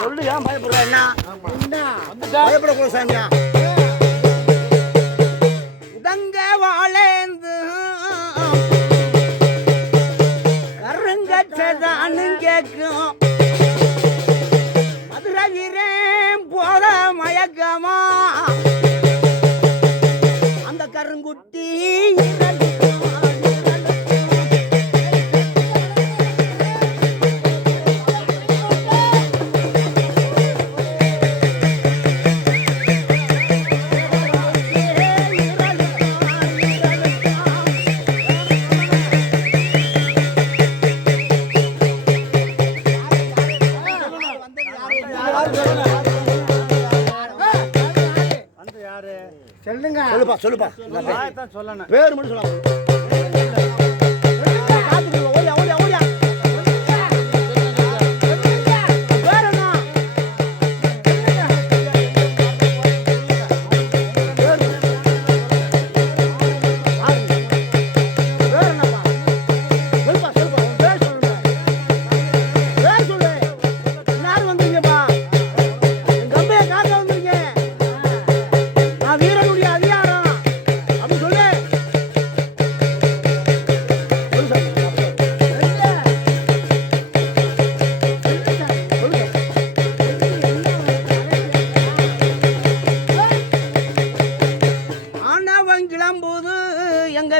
சொல்லு, ஏன் பயப்படுற? என்ன பயப்படக்கூட சாமியா? உதங்க வாழேந்து கருங்கச்சதானு கேட்கும் மதுரை வீரன் போத மயக்கமா அந்த கருங்குட்டி சொல்லுப்பா சொல்லணும். பேர் மட்டும் சொல்லலாம்.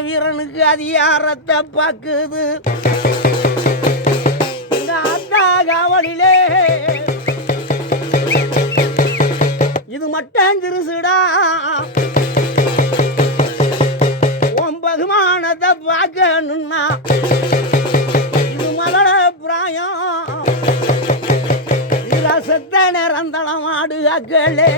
வீரனுக்கு அதிகாரத்தை பாக்குது காவலிலே இது மட்டும் திருசுடா உன் பகுமானத்தை பார்க்கணும்னா இது மகள பிராயம் ரசத்தை நிரந்தளம் ஆடுகளே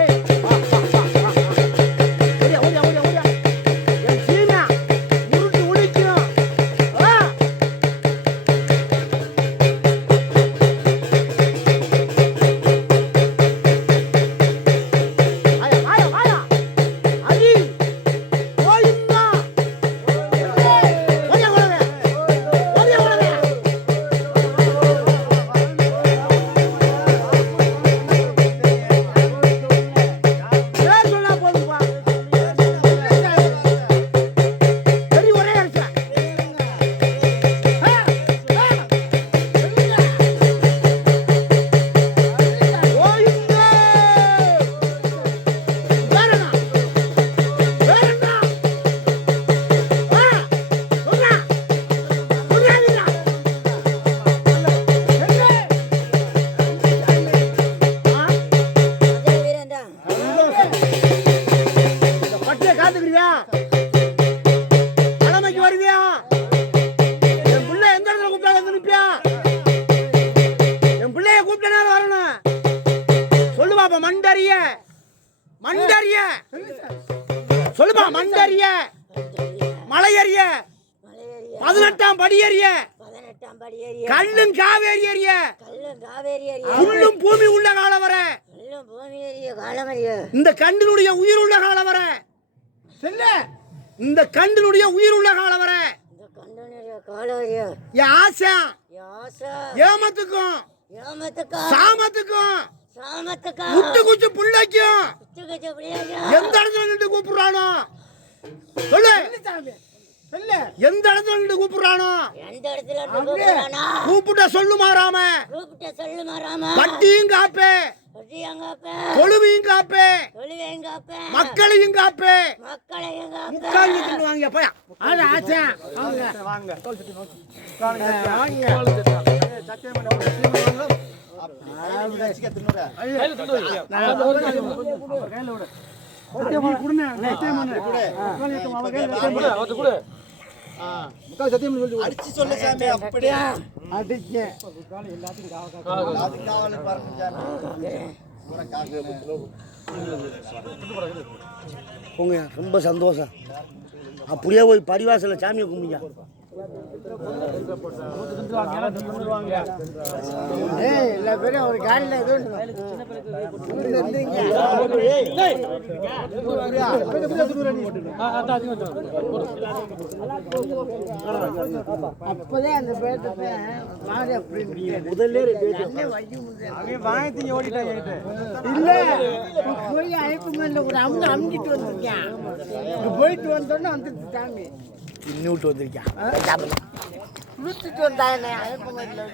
சொல்லுமா மண்டறிய மலையறிய 18ஆம் படியறிய கல்லும் காவேரி அறிய புல்லும் பூமி உள்ள காலம் வர இந்த கண்டினுடைய உயிர் உள்ள காலம் வர இந்த கண்டினுடைய உயிர் உள்ள காலம் வர ஆசா ஏமத்துக்கும் சாமத்துக்கும் முட்டு குச்சி புள்ளைக்கும் எந்த இடத்துல நின்று கூப்பிடுறானோ சொல்லு எந்த இடத்துல நின்று கூப்பிடுறானோ கூப்பிட்ட சொல்லு மாறாம பட்டியும் காப்பே தொழுவையும் காப்பே மக்களையும் காப்பே முக்கால் வாங்க போயா ஆசை வாங்க அடிச்சு சொல்ல சாமி அப்படியே அடிச்சு ரொம்ப சந்தோஷம். அப்படியே போய் பரிவாசல சாமியை கும்பிங்க. எல்லா பேரும் ஒரு காலில் அப்போதே அந்த பேட்டை வாடி அப்படின்னு முதல்ல வாங்கி ஓடிட்டாங்க இல்லை போய் அழைப்பு ஒரு அம்மு அமுக்கிட்டு வந்திருக்கேன் போயிட்டு வந்தோடனே வந்துட்டு தாங்க இன்னும் விட்டு வந்திருக்கேன் கொடுத்துட்டு வந்தாங்க அழைப்பு இல்லை